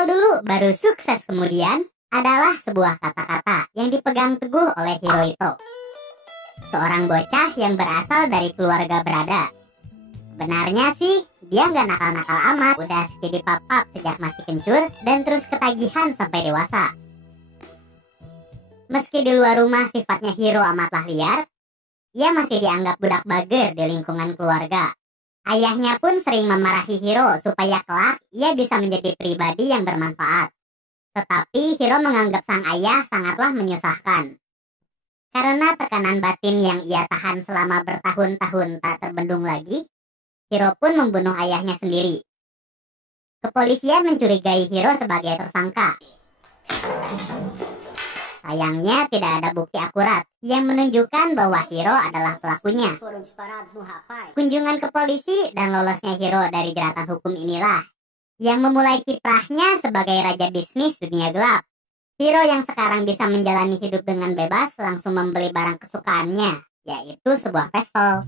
Gagal dulu baru sukses kemudian adalah sebuah kata-kata yang dipegang teguh oleh Hirohito, seorang bocah yang berasal dari keluarga berada. Sebenarnya sih dia nggak nakal-nakal amat, udah jadi papap sejak masih kencur dan terus ketagihan sampai dewasa. Meski di luar rumah sifatnya Hiro amatlah liar, ia masih dianggap budak bager di lingkungan keluarga. Ayahnya pun sering memarahi Hiro supaya kelak ia bisa menjadi pribadi yang bermanfaat. Tetapi Hiro menganggap sang ayah sangatlah menyusahkan. Karena tekanan batin yang ia tahan selama bertahun-tahun tak terbendung lagi, Hiro pun membunuh ayahnya sendiri. Kepolisian mencurigai Hiro sebagai tersangka. Sayangnya tidak ada bukti akurat yang menunjukkan bahwa Hiro adalah pelakunya. Kunjungan ke polisi dan lolosnya Hiro dari jeratan hukum inilah yang memulai kiprahnya sebagai raja bisnis dunia gelap. Hiro yang sekarang bisa menjalani hidup dengan bebas langsung membeli barang kesukaannya, yaitu sebuah pistol.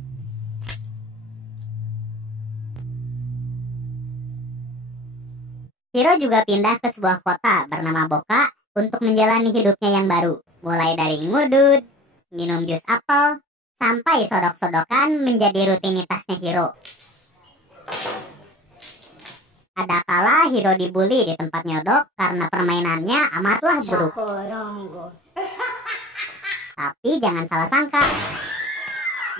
Hiro juga pindah ke sebuah kota bernama Boka untuk menjalani hidupnya yang baru. Mulai dari ngudud, minum jus apel, sampai sodok-sodokan menjadi rutinitasnya Hiro. Ada kala Hiro dibully di tempat nyodok karena permainannya amatlah buruk. Tapi jangan salah sangka,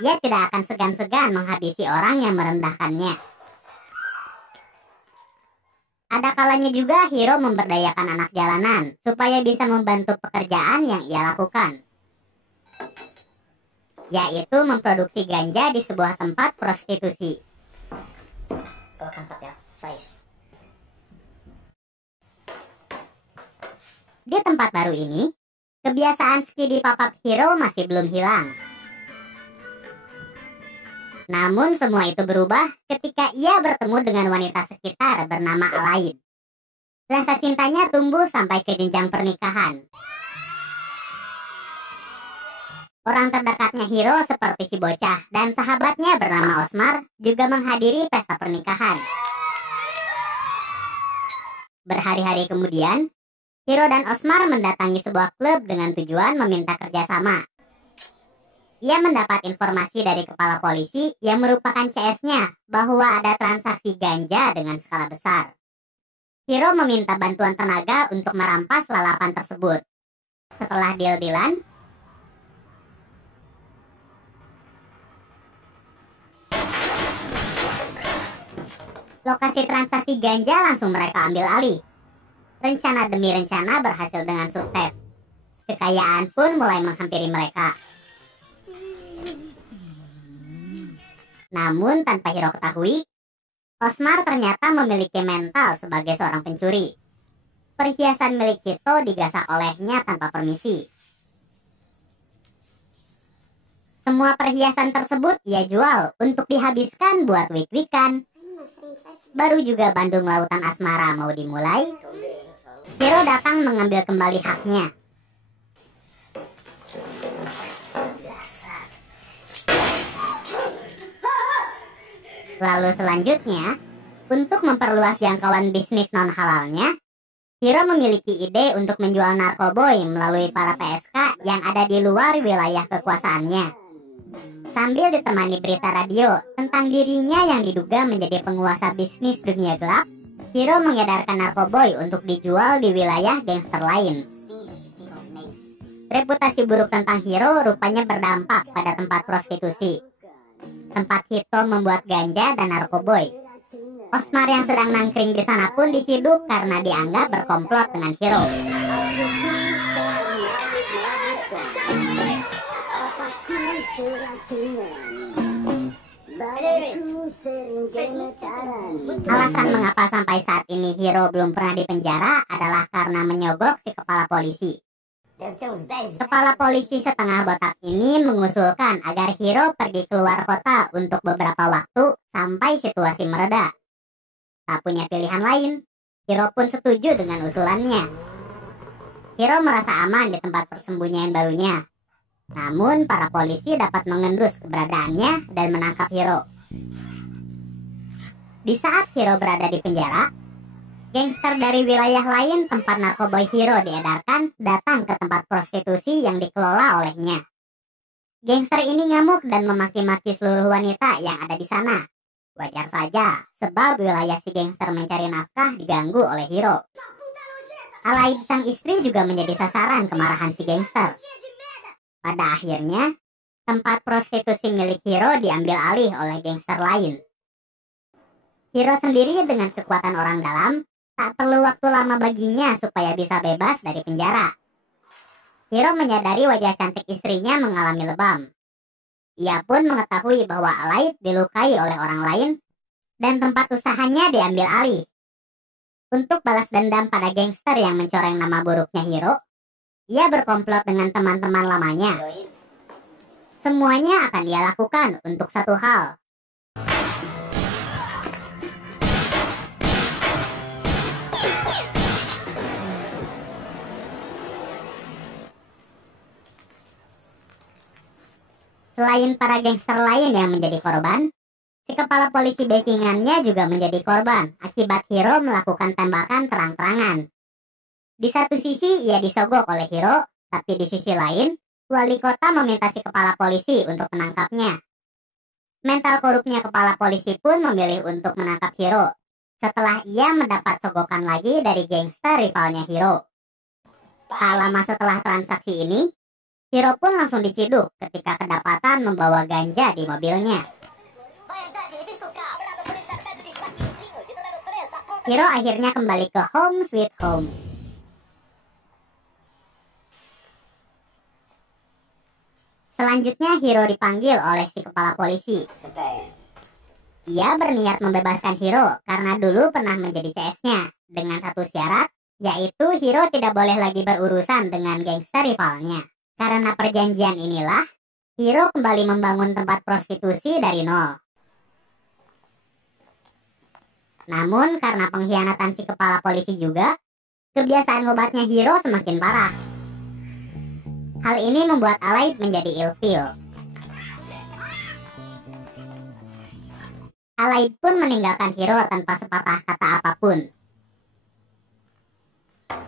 ia tidak akan segan-segan menghabisi orang yang merendahkannya. Ada kalanya juga Hiro memberdayakan anak jalanan supaya bisa membantu pekerjaan yang ia lakukan, yaitu memproduksi ganja di sebuah tempat prostitusi. Di tempat baru ini, kebiasaan skidi papap Hiro masih belum hilang. Namun semua itu berubah ketika ia bertemu dengan wanita sekitar bernama Alain. Rasa cintanya tumbuh sampai ke jenjang pernikahan. Orang terdekatnya Hiro seperti si bocah dan sahabatnya bernama Osmar juga menghadiri pesta pernikahan. Berhari-hari kemudian, Hiro dan Osmar mendatangi sebuah klub dengan tujuan meminta kerjasama. Ia mendapat informasi dari kepala polisi yang merupakan CS-nya bahwa ada transaksi ganja dengan skala besar. Hiro meminta bantuan tenaga untuk merampas lalapan tersebut. Setelah deal-dealan, lokasi transaksi ganja langsung mereka ambil alih. Rencana demi rencana berhasil dengan sukses. Kekayaan pun mulai menghampiri mereka. Namun tanpa Hiro ketahui, Osmar ternyata memiliki mental sebagai seorang pencuri. Perhiasan milik Hito digasak olehnya tanpa permisi. Semua perhiasan tersebut ia jual untuk dihabiskan buat wik-wikan. Baru juga Bandung Lautan Asmara mau dimulai, Hiro datang mengambil kembali haknya. Lalu selanjutnya, untuk memperluas jangkauan bisnis non-halalnya, Hiro memiliki ide untuk menjual narkoboy melalui para PSK yang ada di luar wilayah kekuasaannya. Sambil ditemani berita radio tentang dirinya yang diduga menjadi penguasa bisnis dunia gelap, Hiro mengedarkan narkoboy untuk dijual di wilayah gangster lain. Reputasi buruk tentang Hiro rupanya berdampak pada tempat prostitusi. Tempat Hito membuat ganja dan narkoboy. Osmar yang sedang nangkring di sana pun diciduk karena dianggap berkomplot dengan Hiro. Alasan mengapa sampai saat ini Hiro belum pernah dipenjara adalah karena menyogok si kepala polisi. Kepala polisi setengah botak ini mengusulkan agar Hiro pergi keluar kota untuk beberapa waktu sampai situasi mereda. Tak punya pilihan lain, Hiro pun setuju dengan usulannya. Hiro merasa aman di tempat persembunyian barunya. Namun para polisi dapat mengendus keberadaannya dan menangkap Hiro. Di saat Hiro berada di penjara, Gangster dari wilayah lain tempat narkoboy Hiro diedarkan datang ke tempat prostitusi yang dikelola olehnya. Gangster ini ngamuk dan memaki-maki seluruh wanita yang ada di sana. Wajar saja, sebab wilayah si gangster mencari nafkah diganggu oleh Hiro. Alaid sang istri juga menjadi sasaran kemarahan si gangster. Pada akhirnya, tempat prostitusi milik Hiro diambil alih oleh gangster lain. Hiro sendiri dengan kekuatan orang dalam, tak perlu waktu lama baginya supaya bisa bebas dari penjara. Hiro menyadari wajah cantik istrinya mengalami lebam. Ia pun mengetahui bahwa Alaid dilukai oleh orang lain dan tempat usahanya diambil alih. Untuk balas dendam pada gangster yang mencoreng nama buruknya Hiro, ia berkomplot dengan teman-teman lamanya. Semuanya akan ia lakukan untuk satu hal. Selain para gangster lain yang menjadi korban, si kepala polisi backingannya juga menjadi korban akibat Hiro melakukan tembakan terang-terangan. Di satu sisi ia disogok oleh Hiro, tapi di sisi lain, wali kota meminta si kepala polisi untuk menangkapnya. Mental korupnya kepala polisi pun memilih untuk menangkap Hiro, setelah ia mendapat sogokan lagi dari gangster rivalnya Hiro. Tak lama setelah transaksi ini, Hiro pun langsung diciduk ketika kedapatan membawa ganja di mobilnya. Hiro akhirnya kembali ke home sweet home. Selanjutnya Hiro dipanggil oleh si kepala polisi. Ia berniat membebaskan Hiro karena dulu pernah menjadi CS-nya dengan satu syarat, yaitu Hiro tidak boleh lagi berurusan dengan gangster rivalnya. Karena perjanjian inilah, Hiro kembali membangun tempat prostitusi dari nol. Namun karena pengkhianatan si kepala polisi juga, kebiasaan obatnya Hiro semakin parah. Hal ini membuat Alaid menjadi ilfil. Alaid pun meninggalkan Hiro tanpa sepatah kata apapun.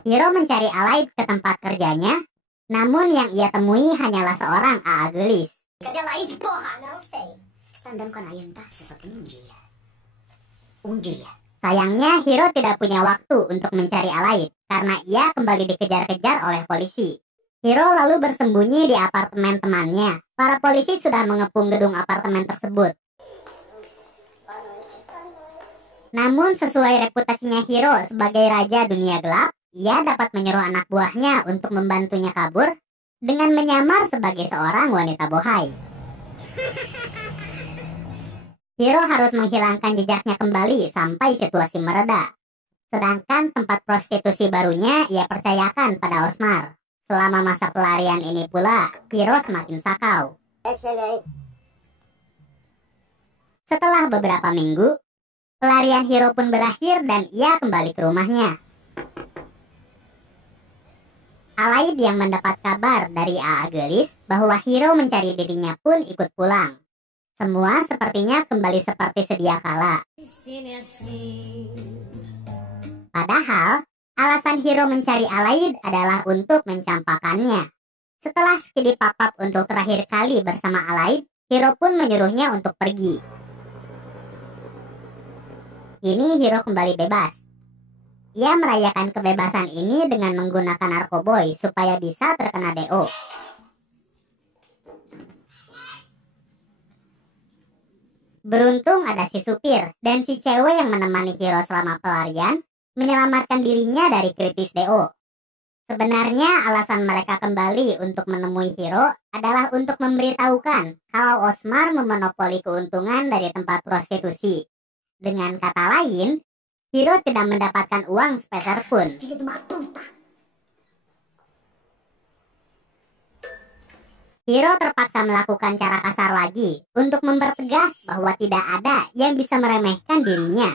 Hiro mencari Alaid ke tempat kerjanya, namun yang ia temui hanyalah seorang AA gelis. Sayangnya Hiro tidak punya waktu untuk mencari Alaid karena ia kembali dikejar-kejar oleh polisi. Hiro lalu bersembunyi di apartemen temannya. Para polisi sudah mengepung gedung apartemen tersebut. Namun sesuai reputasinya Hiro sebagai raja dunia gelap, ia dapat menyuruh anak buahnya untuk membantunya kabur dengan menyamar sebagai seorang wanita bohai. Hiro harus menghilangkan jejaknya kembali sampai situasi mereda. Sedangkan tempat prostitusi barunya ia percayakan pada Osmar. Selama masa pelarian ini pula, Hiro semakin sakau. Setelah beberapa minggu, pelarian Hiro pun berakhir dan ia kembali ke rumahnya. Alaid yang mendapat kabar dari AA gelis bahwa Hiro mencari dirinya pun ikut pulang. Semua sepertinya kembali seperti sedia kala. Padahal, alasan Hiro mencari Alaid adalah untuk mencampakannya. Setelah Skidi Papap untuk terakhir kali bersama Alaid, Hiro pun menyuruhnya untuk pergi. Kini Hiro kembali bebas. Ia merayakan kebebasan ini dengan menggunakan narkoboy supaya bisa terkena DO. Beruntung ada si supir dan si cewek yang menemani Hiro selama pelarian menyelamatkan dirinya dari kritis DO. Sebenarnya alasan mereka kembali untuk menemui Hiro adalah untuk memberitahukan kalau Osmar memonopoli keuntungan dari tempat prostitusi. Dengan kata lain, Hiro tidak mendapatkan uang sepeser pun. Hiro terpaksa melakukan cara kasar lagi untuk mempertegas bahwa tidak ada yang bisa meremehkan dirinya.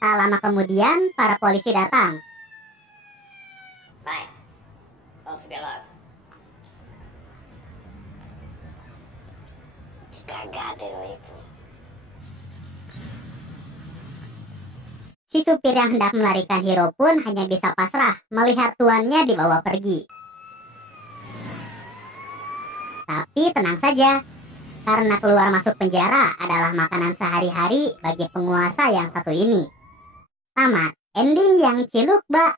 Tak lama kemudian, para polisi datang. Cagadero itu. Si supir yang hendak melarikan Hiro pun hanya bisa pasrah melihat tuannya dibawa pergi. Tapi tenang saja, karena keluar masuk penjara adalah makanan sehari-hari bagi penguasa yang satu ini. Tamat, ending yang ciluk, Mbak.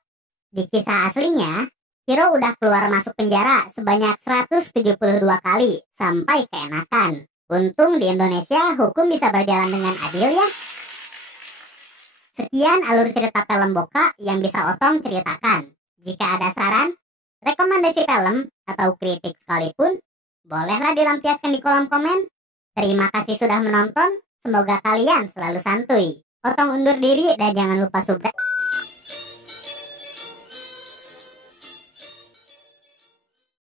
Di kisah aslinya, Hiro udah keluar masuk penjara sebanyak 172 kali sampai keenakan. Untung di Indonesia hukum bisa berjalan dengan adil ya. Sekian alur cerita film Boka yang bisa Otong ceritakan. Jika ada saran, rekomendasi film, atau kritik sekalipun, bolehlah dilampiaskan di kolom komen. Terima kasih sudah menonton, semoga kalian selalu santuy. Otong undur diri dan jangan lupa subscribe.